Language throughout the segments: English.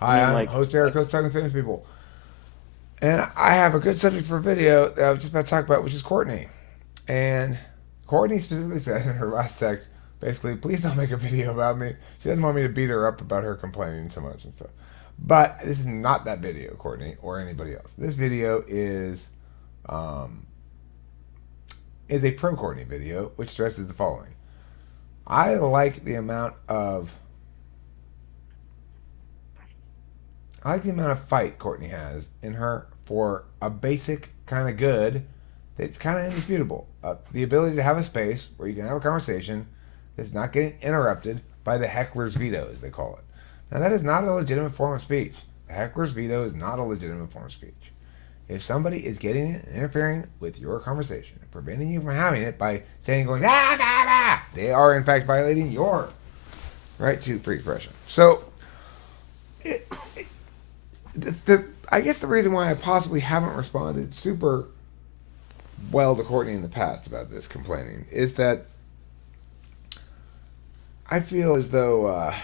I Hi, mean, I'm like, host Eric, host Talking Famous People. And I have a good subject for a video that I was just about to talk about, which is Courtney. And Courtney specifically said in her last text, basically, please don't make a video about me. She doesn't want me to beat her up about her complaining so much and stuff. But this is not that video, Courtney, or anybody else. This video um, is a pro Courtney video, which stresses the following. I like the amount of I like the amount of fight Courtney has in her for a basic kind of good that's kind of indisputable. The ability to have a space where you can have a conversation that's not getting interrupted by the heckler's veto, as they call it. Now, that is not a legitimate form of speech. The heckler's veto is not a legitimate form of speech. If somebody is getting in and interfering with your conversation and preventing you from having it by saying, going, ah, ah, ah, they are in fact violating your right to free expression. So, it, I guess the reason why I possibly haven't responded super well to Courtney in the past about this complaining is that I feel as though,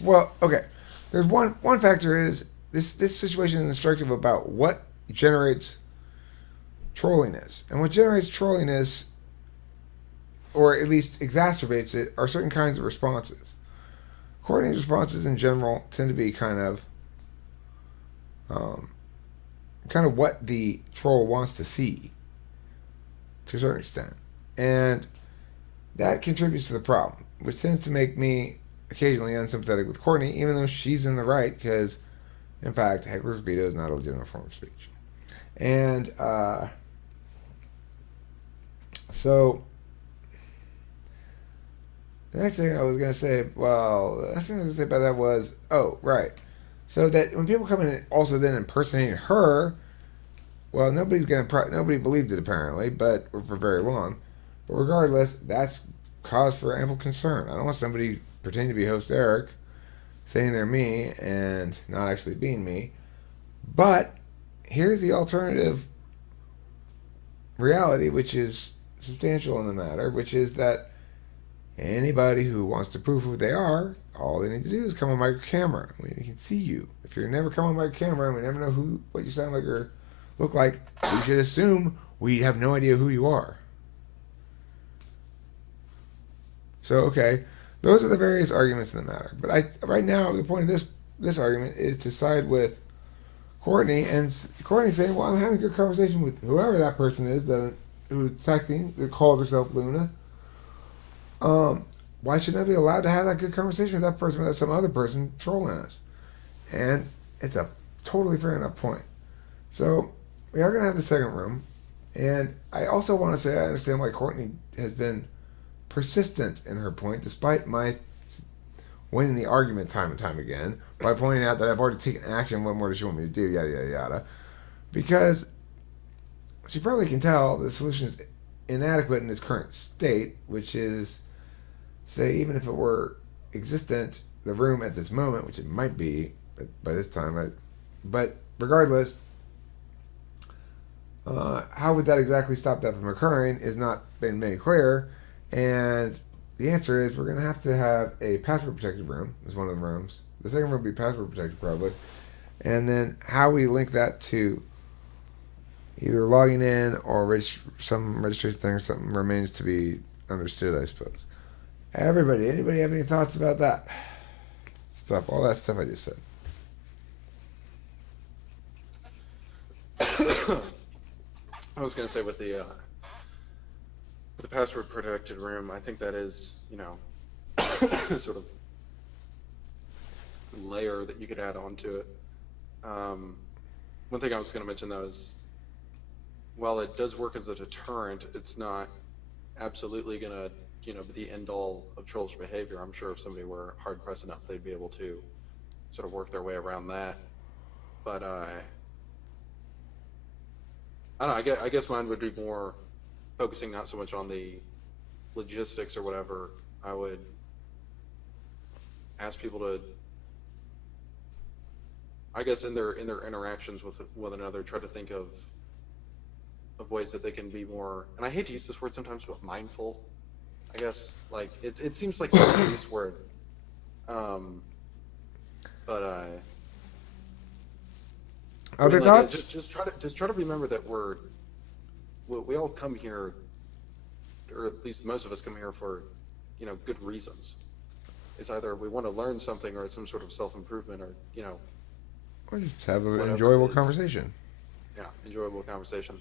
well, okay, there's one factor is this situation is instructive about what generates trolliness, and what generates trolliness, or at least exacerbates it, are certain kinds of responses. Courtney's responses in general tend to be um, kind of what the troll wants to see to a certain extent. And that contributes to the problem, which tends to make me occasionally unsympathetic with Courtney, even though she's in the right, because, in fact, heckler's veto is not a legitimate form of speech. And so the next thing I was going to say, well, the next thing I was going to say about that was, oh, right. So that when people come in and also then impersonating her, well, nobody believed it apparently, but for very long. But regardless, that's cause for ample concern. I don't want somebody pretending to be host Eric, saying they're me and not actually being me. But here's the alternative reality, which is substantial in the matter, which is that anybody who wants to prove who they are, all they need to do is come on my camera. We can see you. If you're never come on my camera and we never know what you sound like or look like, we should assume we have no idea who you are. So okay, those are the various arguments in the matter. But right now the point of this argument is to side with Courtney, and Courtney saying, "Well, I'm having a good conversation with whoever that person is who's texting that called herself Luna. Um, why shouldn't I be allowed to have that good conversation with that person without some other person trolling us?" And it's a totally fair enough point. So we are gonna have the second room, and I also want to say I understand why Courtney has been persistent in her point, despite my winning the argument time and time again by pointing out that I've already taken action. What more does she want me to do? Yada yada yada. Because she probably can tell the solution is inadequate in its current state, which is, say, even if it were existent, the room at this moment, which it might be by this time, but regardless, how would that exactly stop that from occurring is not been made clear. And the answer is we're going to have a password protected room, is one of the rooms. The second room would be password protected, probably. And then how we link that to either logging in or some registration thing or something remains to be understood, I suppose. Anybody have any thoughts about that stuff? All that stuff I just said. I was going to say with the password protected room, I think that is, sort of layer that you could add onto it. One thing I was going to mention though is, while it does work as a deterrent, it's not absolutely going to, be the end all of trollish behavior. I'm sure if somebody were hard pressed enough, they'd be able to sort of work their way around that. But I don't know. I guess mine would be more focusing not so much on the logistics or whatever. I would ask people to, I guess, in their interactions with one another, try to think of ways that they can be more. And I hate to use this word sometimes, but mindful. I guess like it seems like such a loose word. Um, but I Other mean, like thoughts? just try to remember that we all come here, or at least most of us come here for, good reasons. It's either we want to learn something or it's some sort of self-improvement or, Or just have an whatever enjoyable it is. conversation. Yeah, enjoyable conversation.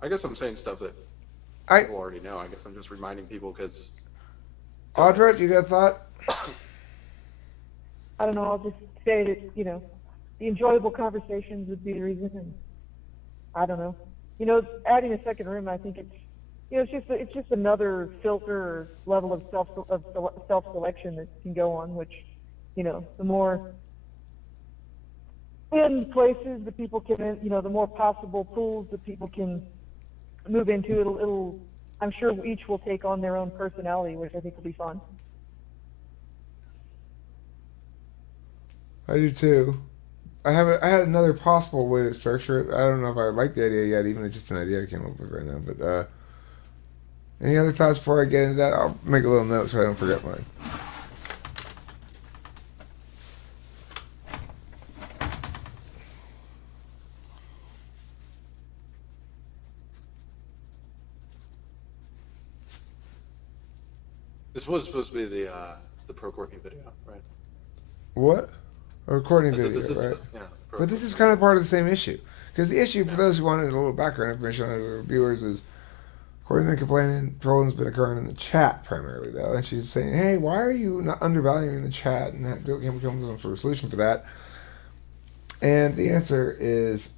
I guess I'm saying stuff that I people already know. I guess I'm just reminding people because. Go ahead. Audra, you got a thought? I don't know. I'll just say that the enjoyable conversations would be the reason, and I don't know. Adding a second room, I think it's just another filter or level of self selection that can go on. Which, the more in places that people can, the more possible pools that people can move into. It'll I'm sure each will take on their own personality, which I think will be fun. I do too. I had another possible way to structure it. I don't know if I like the idea yet, even it's just an idea I came up with right now. But any other thoughts before I get into that? I'll make a little note so I don't forget mine. This was supposed to be the pro Courtney video, right? What? A recording I said video, this is right? yeah, pro But this is Courtney kind of video. part of the same issue. Because the issue, for Yeah. those who wanted a little background information on our viewers, is Courtney's been complaining, trolling's been occurring in the chat primarily, though. And she's saying, hey, why are you not undervaluing the chat? And can we come to some sort of solution for that? And the answer is,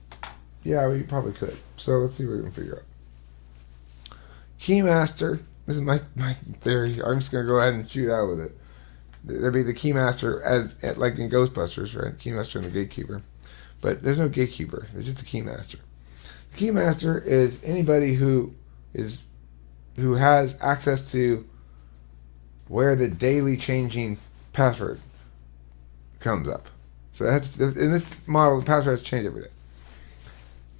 yeah, we probably could. So let's see what we can figure out. Keymaster, this is my theory. I'm just going to go ahead and shoot out with it. There'd be the Keymaster, like in Ghostbusters, right? Keymaster and the Gatekeeper. But there's no Gatekeeper. There's just a Keymaster. The Keymaster is anybody who has access to where the daily changing password comes up. So that's in this model, the passwords change every day.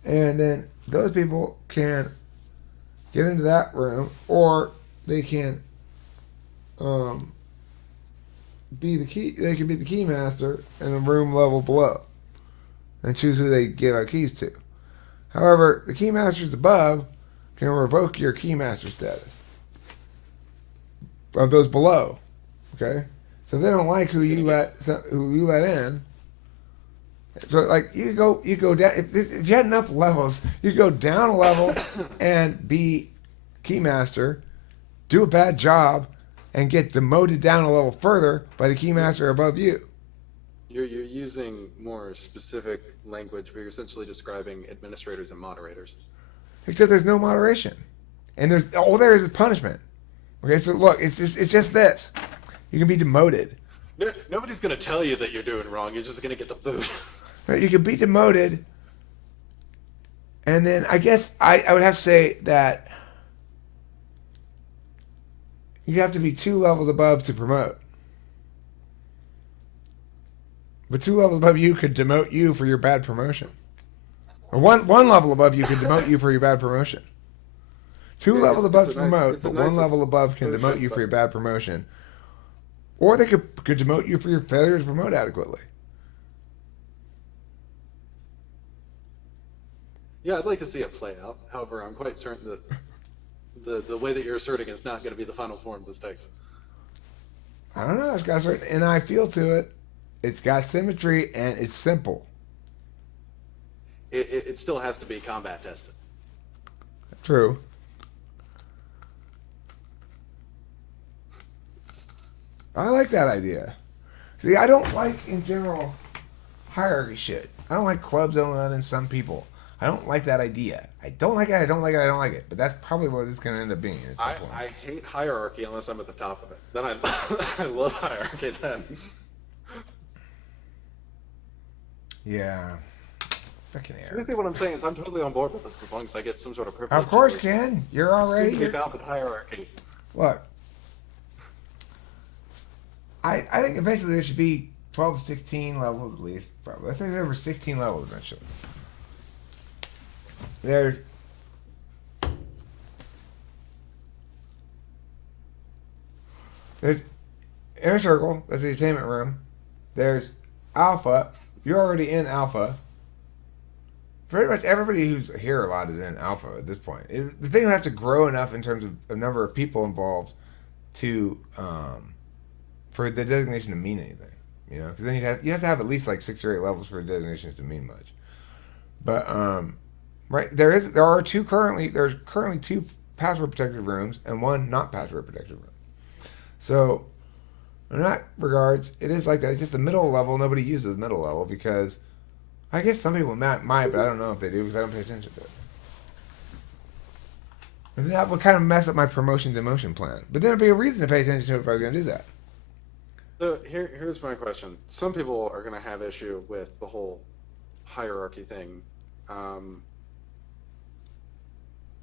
And then those people can get into that room, or they can be the key. They can be the keymaster in a room level below, and choose who they give out keys to. However, the keymasters above can revoke your keymaster status of those below. Okay, so if they don't like who you let in. So like you go down if you had enough levels, you go down a level and be keymaster, do a bad job, and get demoted down a level further by the keymaster above you. You're using more specific language, but you're essentially describing administrators and moderators. Except there's no moderation, and there's all there is punishment. Okay, so look, it's just this. You can be demoted. Nobody's gonna tell you that you're doing wrong. You're just gonna get the boot. You can be demoted, and then I guess I would have to say that you have to be 2 levels above to promote. But 2 levels above you could demote you for your bad promotion. Or one level above you could demote you for your bad promotion. 2 levels above to promote, but 1 level above can demote you for your bad promotion. Or they could demote you for your failure to promote adequately. Yeah, I'd like to see it play out. However, I'm quite certain that the way that you're asserting is not going to be the final form this takes. I don't know. It's got certain, and I feel to it. It's got symmetry and it's simple. It still has to be combat tested. True. I like that idea. See, I don't like in general hierarchy shit. I don't like clubs only letting some people. I don't like that idea. I don't like it. I don't like it. I don't like it. But that's probably what it's going to end up being at some point. I hate hierarchy unless I'm at the top of it. Then I love hierarchy then. Yeah. Fucking So Eric. basically what I'm saying is I'm totally on board with this as long as I get some sort of privilege. Of course, Ken. You're already. Soon to be found in hierarchy. Look. I think eventually there should be 12 to 16 levels at least. Probably. I think there were 16 levels eventually. There. There's inner circle. That's the entertainment room. There's alpha. You're already in alpha. Pretty much everybody who's here a lot is in alpha at this point. The thing would have to grow enough in terms of a number of people involved to for the designation to mean anything. Because then you have to have at least like 6 or 8 levels for designations to mean much. But right there's currently 2 password protected rooms and 1 not password protected room. So in that regards, it is like that. It's just the middle level. Nobody uses the middle level because I guess some people might, but I don't know if they do because I don't pay attention to it. And that would kind of mess up my promotion demotion plan. But then there'd be a reason to pay attention to it if I was going to do that. So here's my question. Some people are going to have issue with the whole hierarchy thing. Do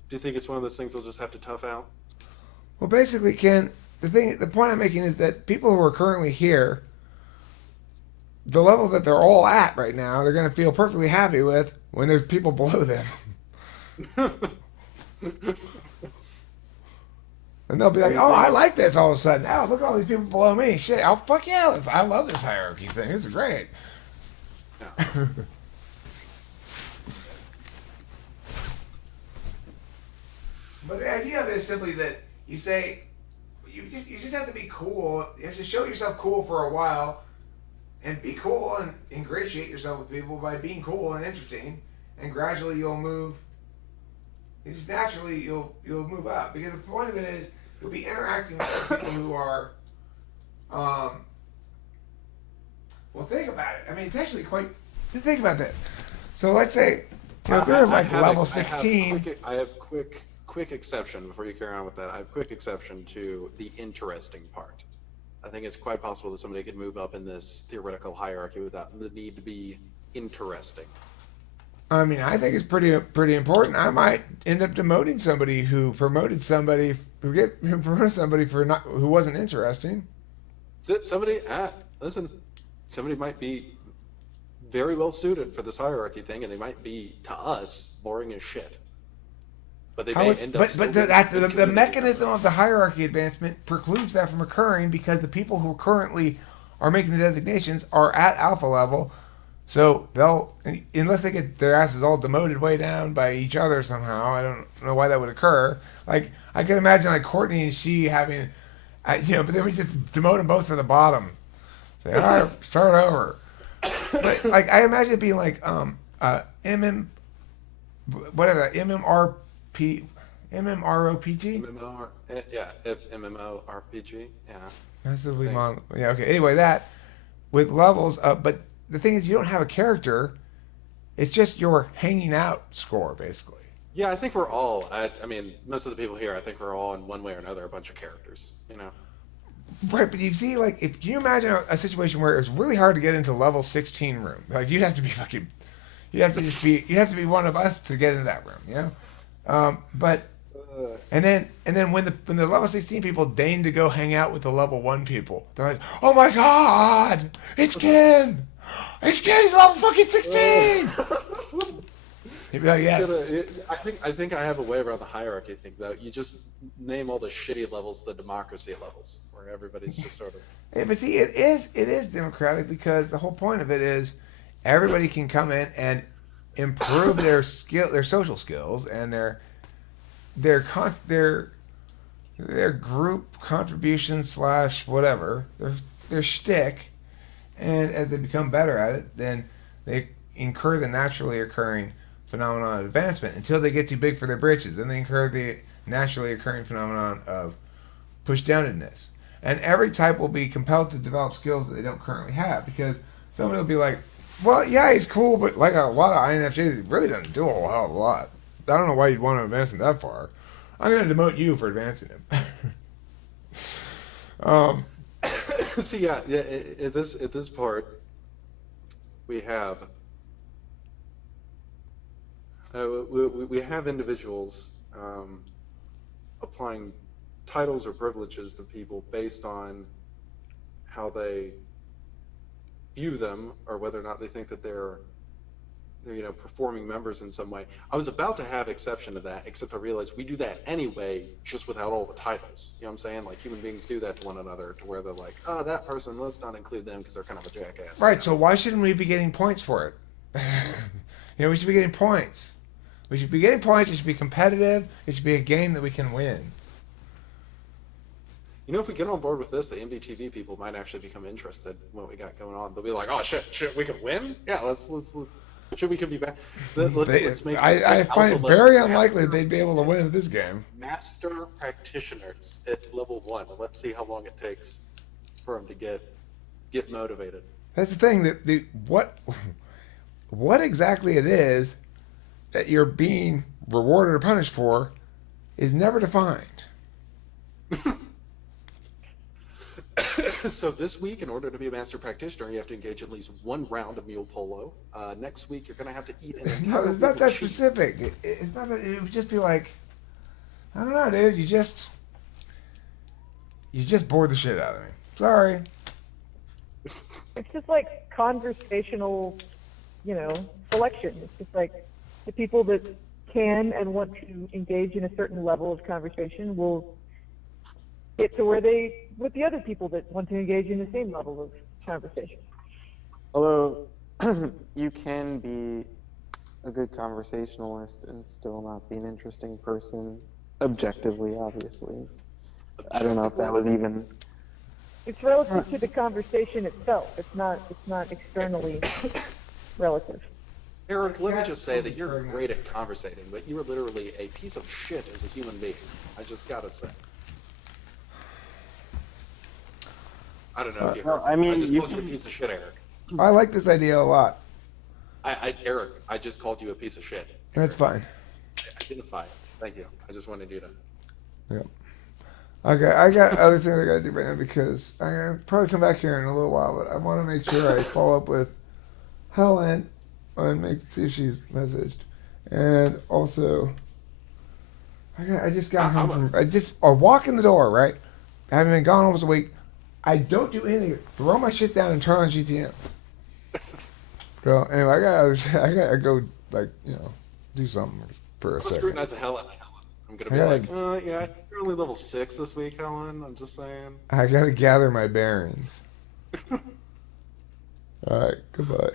you think it's one of those things they'll just have to tough out? Well, basically, Ken, the point I'm making is that people who are currently here, the level that they're all at right now, they're going to feel perfectly happy with when there's people below them. And they'll be like, oh, I like this all of a sudden. Oh, look at all these people below me. Shit, oh, fuck yeah. I love this hierarchy thing. This is great. Yeah. But the idea of it is simply that you say, you just have to be cool. You have to show yourself cool for a while and be cool and ingratiate yourself with people by being cool and interesting. And gradually you'll move. Just naturally you'll move up. Because the point of it is you'll be interacting with people who are, well, think about it. I mean, it's actually quite, think about this. So let's say, if you're like level 16. I have quick exception before you carry on with that. I have quick exception to the interesting part. I think it's quite possible that somebody could move up in this theoretical hierarchy without the need to be interesting. I mean, I think it's pretty important. I might end up demoting somebody who promoted somebody who wasn't interesting. Somebody might be very well suited for this hierarchy thing, and they might be to us boring as shit. But they may end up. But the mechanism of the hierarchy advancement precludes that from occurring because the people who currently are making the designations are at alpha level. So they'll, unless they get their asses all demoted way down by each other somehow, I don't know why that would occur. Like, I can imagine like Courtney and she having, but then we just demote them both to the bottom. Say, all right, start over. But like, I imagine it being like MMROPG. MMORPG. Yeah. Massively model. Yeah. Okay. Anyway, that with levels up, but the thing is, you don't have a character. It's just your hanging out score, basically. Yeah, I think we're all. I mean, most of the people here, I think we're all in one way or another a bunch of characters. Right, but you see, like, can you imagine a situation where it was really hard to get into level 16 room? Like, you'd have to be one of us to get into that room, And then when the level 16 people deign to go hang out with the level 1 people, they're like, oh my god, it's Ken! It's Ken, he's level fucking 16! He'd be like, yes. I think I have a way around the hierarchy thing, though. You just name all the shitty levels the democracy levels, where everybody's just sort of... Yeah, but see, it is democratic because the whole point of it is everybody can come in and improve their social skills and their group contribution / whatever, their shtick, and as they become better at it, then they incur the naturally occurring phenomenon of advancement until they get too big for their britches, and they incur the naturally occurring phenomenon of push-downedness. And every type will be compelled to develop skills that they don't currently have, because somebody will be like, well, yeah, he's cool, but like a lot of INFJs, he really doesn't do a whole hell of a lot. I don't know why you'd want to advance him that far. I'm going to demote you for advancing him. See, yeah. At this part, we have we have individuals applying titles or privileges to people based on how they view them, or whether or not they think that they're performing members in some way. I was about to have exception to that, except I realized we do that anyway, just without all the titles. You know what I'm saying? Like human beings do that to one another, to where they're like, oh, that person, let's not include them because they're kind of a jackass. Right. So why shouldn't we be getting points for it? We should be getting points. We should be getting points. It should be competitive. It should be a game that we can win. If we get on board with this, the MVTV people might actually become interested in what we got going on. They'll be like, oh shit, we can win? Yeah, let's we could be back. Let's make. I find it very unlikely they'd be able to win at this game. Master practitioners at level 1. Let's see how long it takes for them to get motivated. That's the thing. That what exactly it is that you're being rewarded or punished for is never defined. So this week, in order to be a master practitioner, you have to engage at least one round of mule polo. Next week, you're going to have to eat an entire No, it's not week that of cheese. specific. It's not. It would just be like, I don't know, dude. You just bored the shit out of me. Sorry. It's just like conversational, selection. It's just like the people that can and want to engage in a certain level of conversation will get to where with the other people that want to engage in the same level of conversation. Although you can be a good conversationalist and still not be an interesting person, objectively, obviously. I don't know if that was even. It's relative to the conversation itself. It's not externally relative. Eric, let me just say that you're great at conversating, but you are literally a piece of shit as a human being. I just gotta say. I don't know if you heard. I mean, I just you called you a piece of shit, Eric. I like this idea a lot. Eric, I just called you a piece of shit. That's fine. Identify it. Thank you. I just wanted you to. Yep. Okay, I got other things I gotta do right now because I'm gonna probably come back here in a little while, but I want to make sure I follow up with Helen and see if she's messaged, and also I just got home from a walk in the door, right? I haven't been gone almost a week. I don't do anything. Throw my shit down and turn on GTM. So anyway, I gotta go do something for a second. Scrutinize the hell out of Helen. I'm gonna be like, yeah, you're only level 6 this week, Helen. I'm just saying. I gotta gather my bearings. All right, goodbye.